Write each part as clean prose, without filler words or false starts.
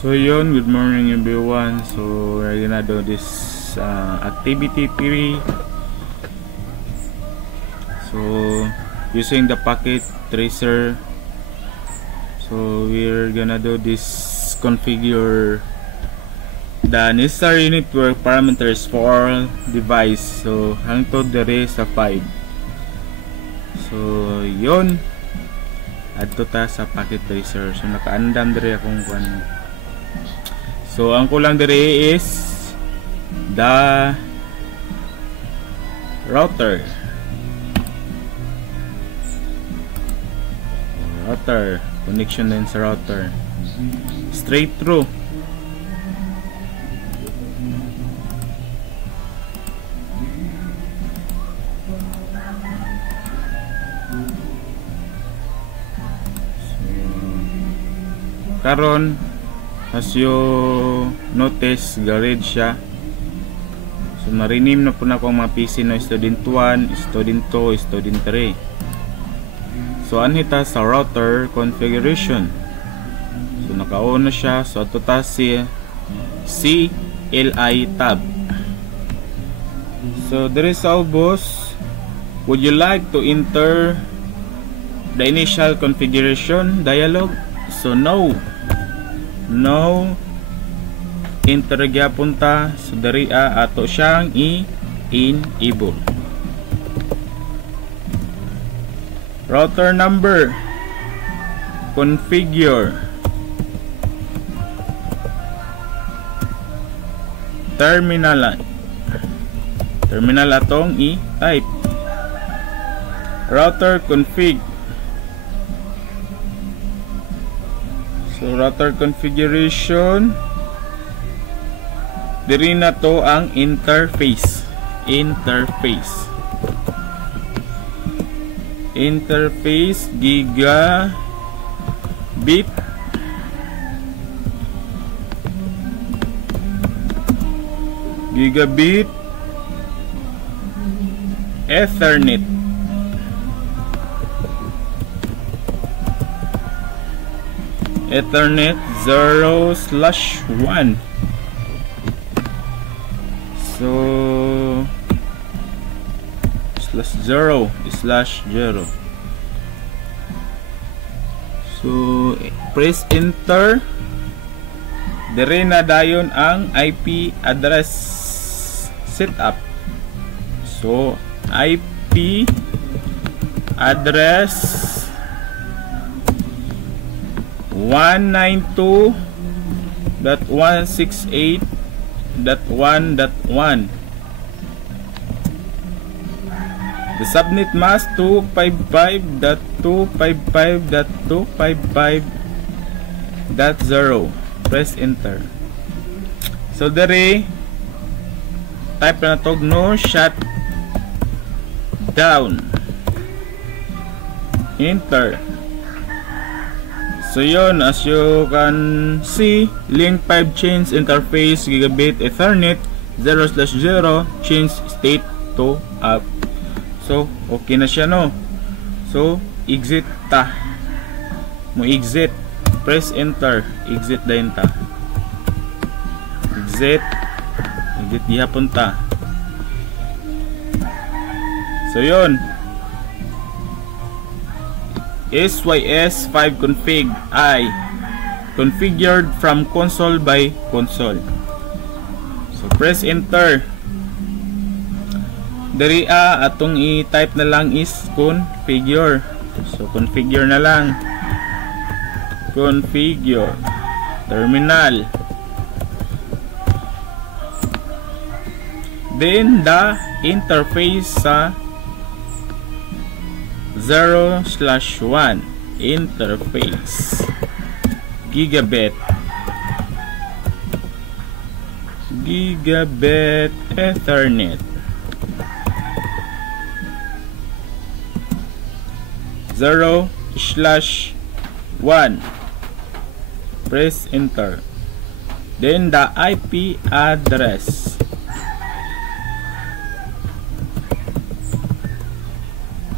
So yun, good morning everyone. So we're gonna do this activity 3. So using the packet tracer, so we're gonna do this, configure the necessary network parameters for device. So hangtod dere sa 5. So yun, adto ta sa packet tracer. So nakaandam dere akong kuan. So ang kulang dere is the router connection din sa router straight through. Karon, as you notice, garage siya. So marinim na po na akong mga PC no student 1, student 2, student 3. So anhita sa router configuration. So naka-on na siya. So ato ta si CLI tab. So there is our boss. Would you like to enter the initial configuration dialog? So no, enter gyapon ta. So dari ato siyang i-enable. Router number, configure, terminal atong i-type, router config. So router configuration, diri na to ang interface gigabit Ethernet. Ethernet 0/1. So /0. So press enter. Dire na dayon ang IP address setup. So IP address 192.168.1.1. The subnet mask 255.255.255.0. Press enter. So dere type na tog no shut down. Enter. So yun, as you can see, link 5 change interface gigabit Ethernet 0/0 change state to up. So okay na siya no. So exit ta. Mo exit, press enter, exit dayon ta. Exit gihapon ta. So yun, SYS 5 config I configured from console by console. So press enter. Dari atong i-type na lang is configure. So configure na lang. Configure. Terminal. Then the interface sa 0/1 interface gigabit Ethernet 0/1. Press enter. Then the IP address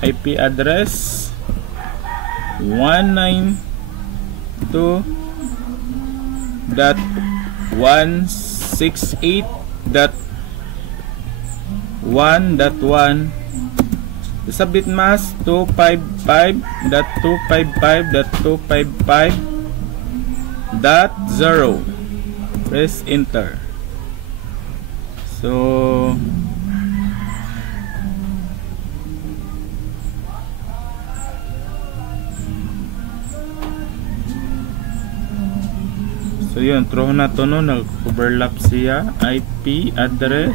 192 dot 168 dot 1.1. The subnet mask 255.255.255.0. Press enter. So yun, true na to, no? Nag-overlap siya. IP address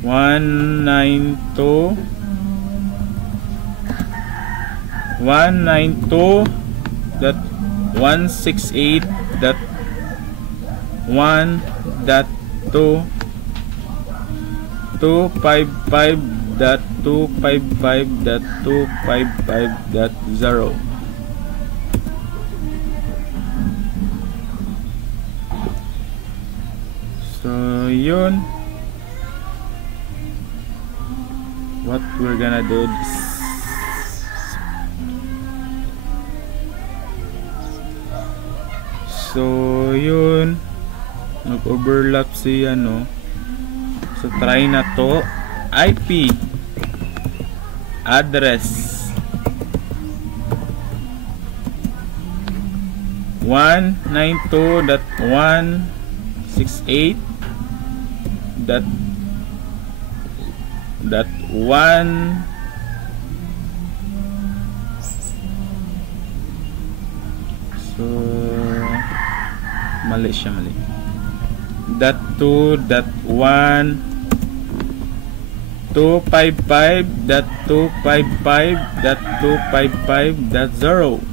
192.192.168.255.255.255.0. So yun, what we're gonna do this. So yun, nag-overlap siya, no? So try na to. IP address 192.168.1. So mali siya, mali. .2.1 255.255.255.0.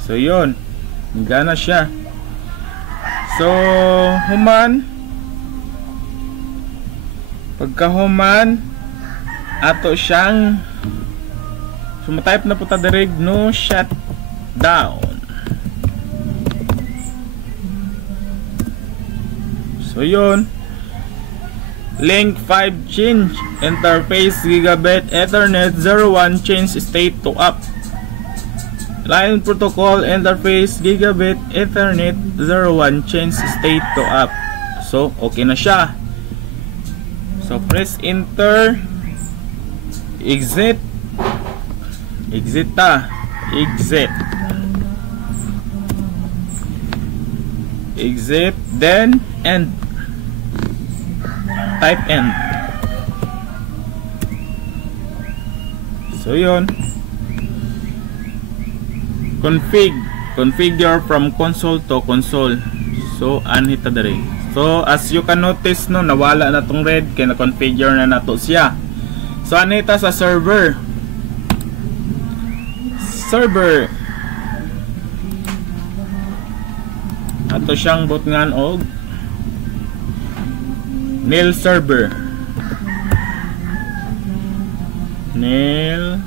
So yun, gana siya. So human, pagka human ato siyang sumatype na po ta direct no shutdown. So yun, link 5 change interface gigabit Ethernet 01 change state to up. Line protocol interface gigabit Ethernet 01 change state to up. So okay na siya. So press enter, exit, exit, then end. Type end. So yun, configure from console to console. So anhita dere. So as you can notice, no, nawala na tong red kaya na-configure na nato siya. So anhita sa server. Ato siyang butngan og nail server. Nail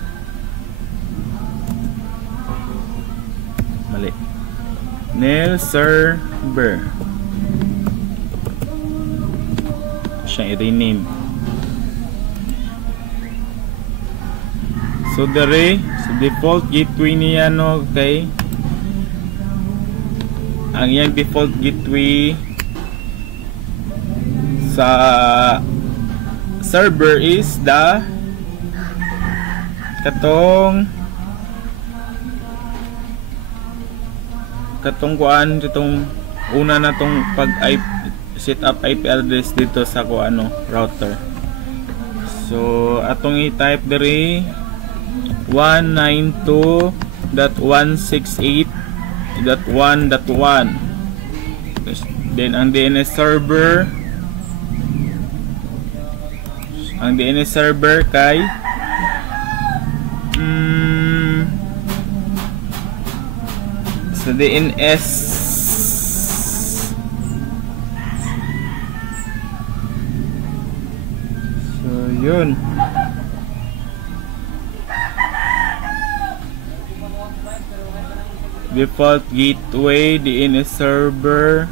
server. Siyang i-rename. So dere sa default gateway niya, no, okay. Ang yang default gateway sa server is the katong kuan, itong una na tong pag set up IP address dito sa kuano router. So atong i-type diri 192.168.1.1. Then ang DNS server, kay sa DNS so yun, default gateway DNS server.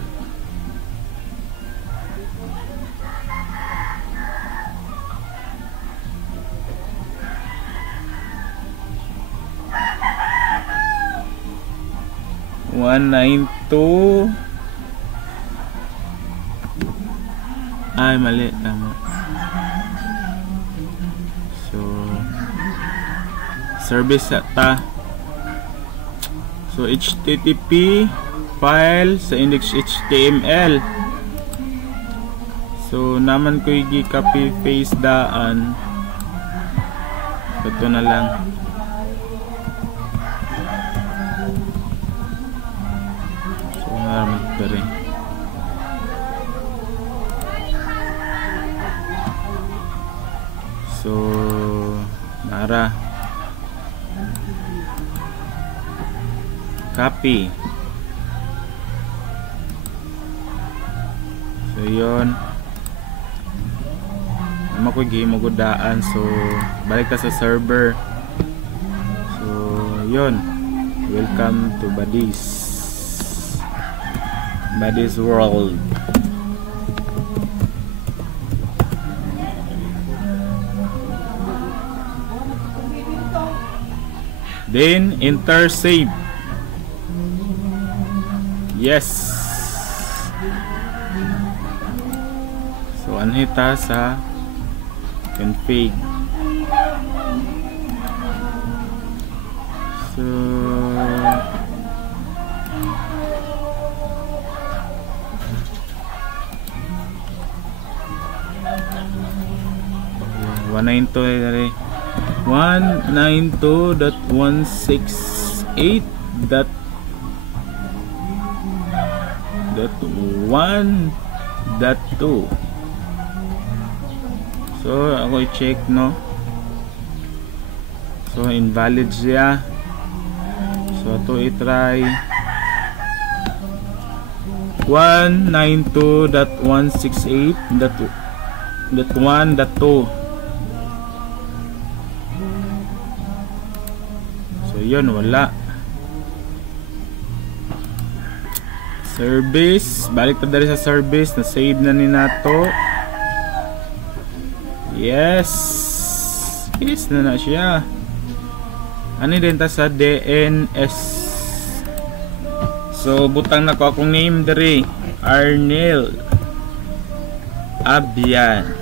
192. Ay, mali. Tama. So, service ta. So, HTTP file sa index HTML. So, naman ko i-copy paste daan. Ito na lang. So, naman ito rin. So, nara. Copy. So, yun. Naman ko i-magudaan. So, balik ka sa server. So, yun. Welcome to Buddy's World. Then, enter save. Yes. So, anhita sa config. So, okay, 192 192.168.1.2. So ako i-check, no. So invalid siya. So to i-try 192.168.1.2. So yun, wala. Service, balik ta dali sa service, na save na ni nato. Yes, na siya. Ano din ta sa DNS. So butang na ko akong name diri, Arnel Abian.com.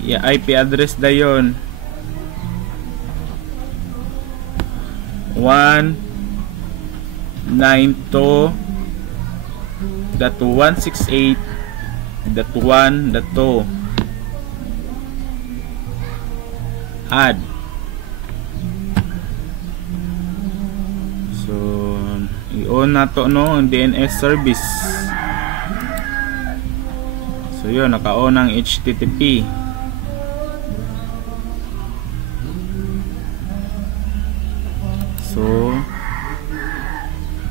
Yeah, IP address dayon 192.168.1.2. Add. So i-on na to, no, ang DNS service. So yun, naka-on ang HTTP. So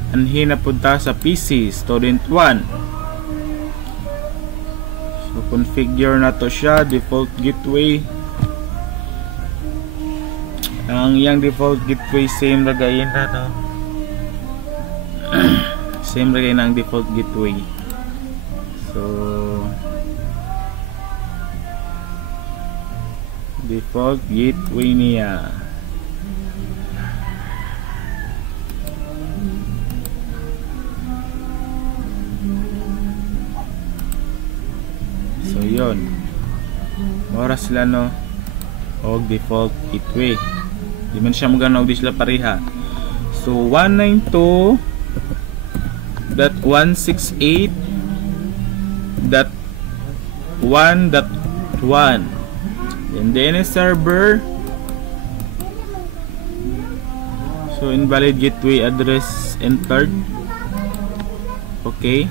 anhin na punta sa PC student 1. So configure na to siya, default gateway. Ang yang default gateway same ragayin na, no. Same ragayin na ang default gateway. So default gateway niya. So yun, oras sila, no, og default gateway. Di man siya maganog, di sila pareha. So 192.168.1.1. and then a server. So invalid gateway address entered. Okay,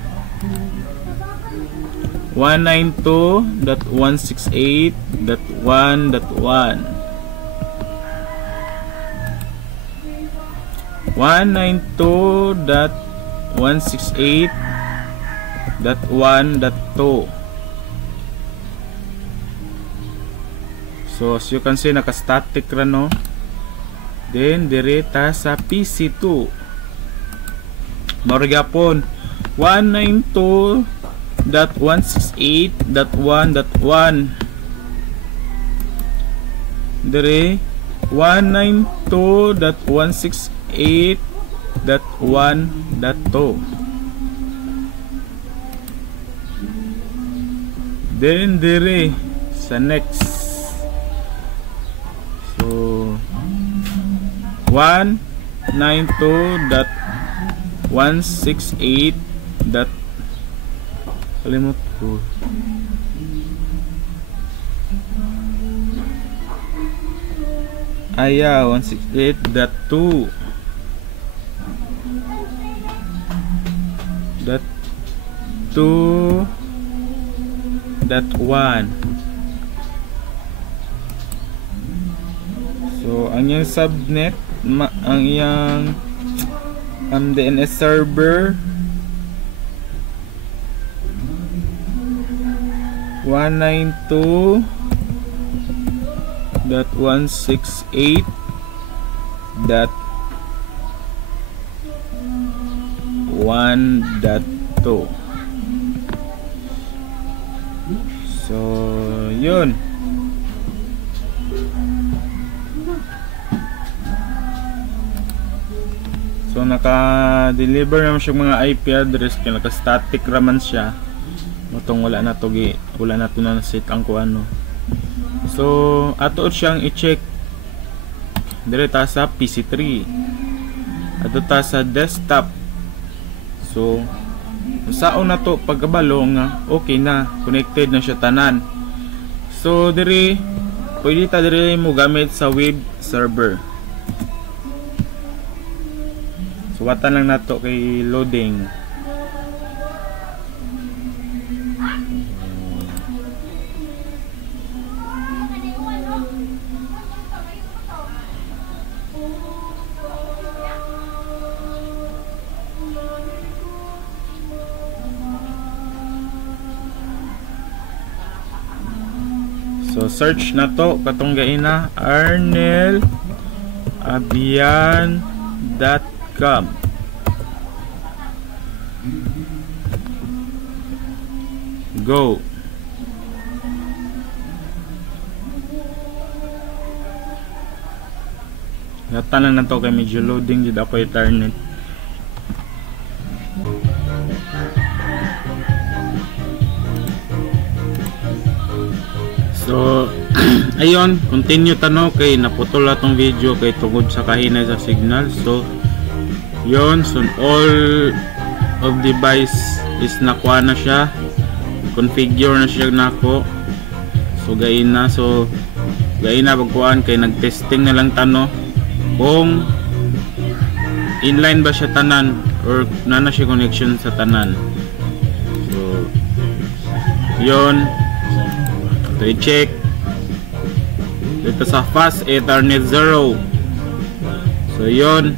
192.168.1.1. 192.168.1.2. So as you can see, naka-static ra, no. Then direta sa PC2. Maragapon 192.168.1.1. Dire 192.168.1.2. Then dire sa next, so 192.168. Kalimot ko. Aya 168.2 .1. So ang iyang subnet, ang iyang DNS server 192.168.1.2. So yun. So naka-deliver naman siya mga IP address, kaya naka-static raman siya. Motong wala na to na set ang kuano. So ato siyang i-check dire ta sa PC3. Ato ta sa desktop. So saon na to pagkabalo nga okay na, connected na siya tanan. So dire pwede ta dire mo gamit sa web server. So watan lang nato kay loading. So search na to katong gaina arnelabian.com. Go. Yata lang na to kay medyo loading dito ako internet. So ayun, continue tano kay naputol atong video kay tungod sa kahinay sa signal. So yun, so all of device is nakuha na siya, configure na siya nako. So gain na pagkuhan kay nagtesting na lang tano kung inline ba siya tanan or nana siya connection sa tanan. So yun, so i-check dito sa fast Ethernet 0. So yun,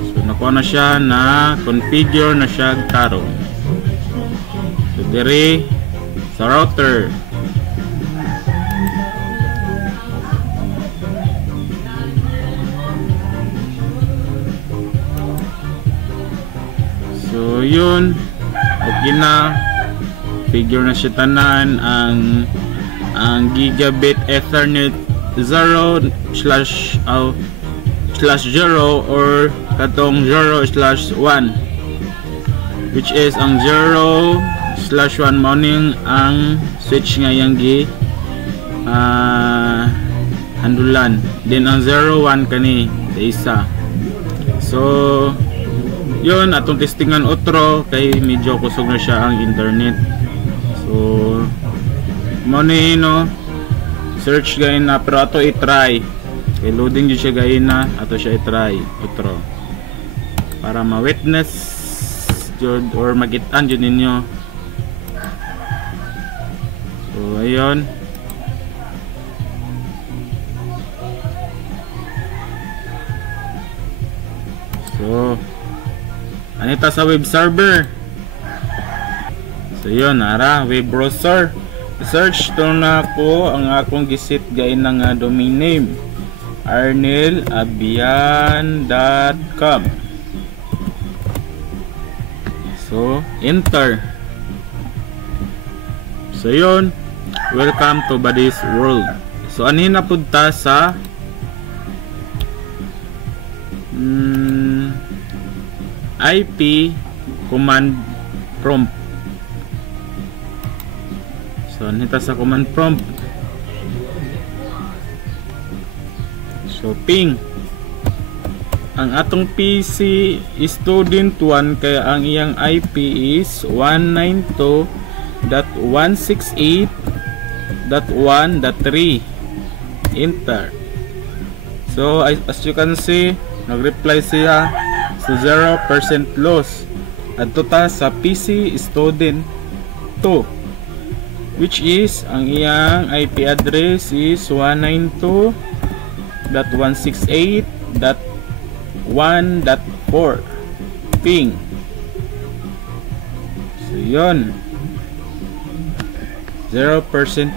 so nakuha na siya, na configure na siya karon. So dire sa router, so yun, okay na, figure na siya tanan. Ang gigabit Ethernet 0/0 or katong 0/1, which is ang 0/1 morning ang switch nga yang handulan, then ang 0/1 kani sa isa. So yun, atong testingan otro kay medyo kusog na siya ang internet. So money no, search gain na, pero ato i-try kay loading jud siya gain na, ato siya i-try otro para ma-witness jud or magitan jud ninyo. So ayun, so anita sa web server. So yun, ara web browser, search to na ko ang akong gisit gain nga domain name, arnelabian.com. So enter. So yun, welcome to Buddy's World. So So anhin na punta sa IP command prompt. So anhin ta sa command prompt. So ping ang atong PC is student 1 kaya ang iyang IP is 192.168.1.3. Enter. So as you can see, nag-reply siya sa 0% loss. Adto ta sa PC student 2, which is ang iyang IP address is 192.168.1.4 ping. So yun, 0%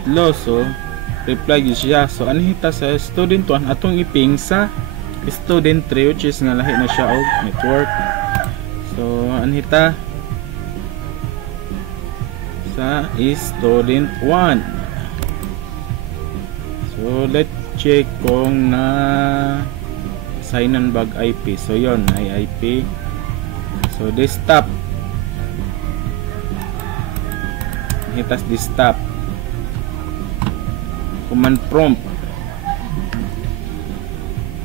loss. So reply yun siya. So anhita sa student 1 atong iping sa student 3, which is nga lahi na siya og network. So anhita sa student 1. So let's check kung na sign-on bag IP. So yon ay IP. So desktop, hitas desktop, command prompt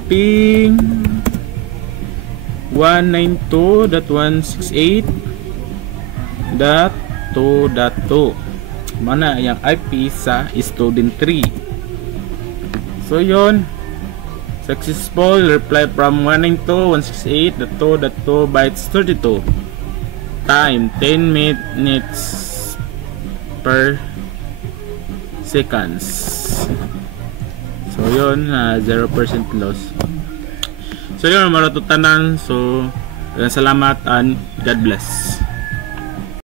ping 192.168.2.2 mana yung IP sa student 3. So yon, successful reply from 192.168.2.2 bytes 32. Time 10 minutes per seconds. So yun, 0% loss. So yun, maratutanan. So salamat and God bless.